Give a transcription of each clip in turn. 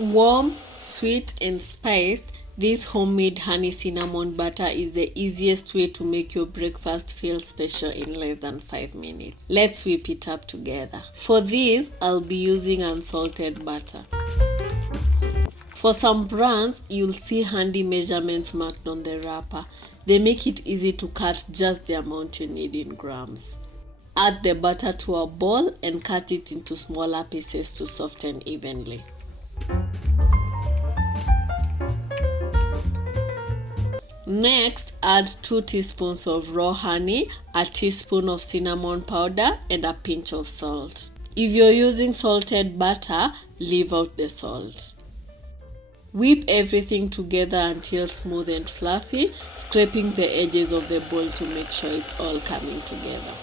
Warm, sweet and spiced, this homemade honey cinnamon butter is the easiest way to make your breakfast feel special in less than 5 minutes. Let's whip it up together. For this, I'll be using unsalted butter. For some brands, you'll see handy measurements marked on the wrapper. They make it easy to cut just the amount you need in grams. Add the butter to a bowl and cut it into smaller pieces to soften evenly. Next, add 2 teaspoons of raw honey, a teaspoon of cinnamon powder, and a pinch of salt. If you're using salted butter, leave out the salt. Whip everything together until smooth and fluffy, scraping the edges of the bowl to make sure it's all coming together.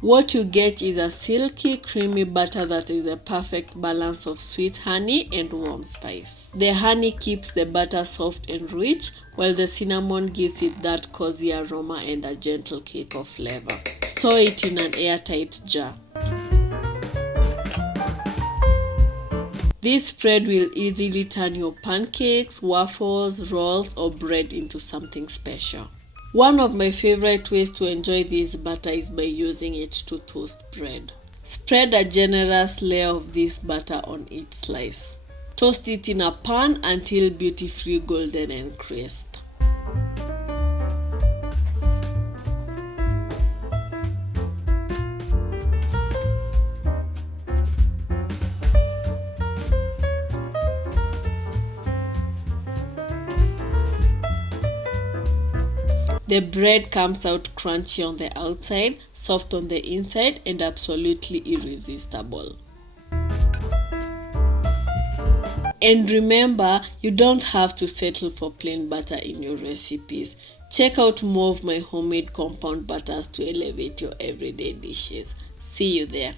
What you get is a silky, creamy butter that is a perfect balance of sweet honey and warm spice. The honey keeps the butter soft and rich, while the cinnamon gives it that cozy aroma and a gentle kick of flavor. Store it in an airtight jar. This spread will easily turn your pancakes, waffles, rolls, or bread into something special. One of my favorite ways to enjoy this butter is by using it to toast bread. Spread a generous layer of this butter on each slice. Toast it in a pan until beautifully golden and crisp. The bread comes out crunchy on the outside, soft on the inside, and absolutely irresistible. And remember, you don't have to settle for plain butter in your recipes. Check out more of my homemade compound butters to elevate your everyday dishes. See you there.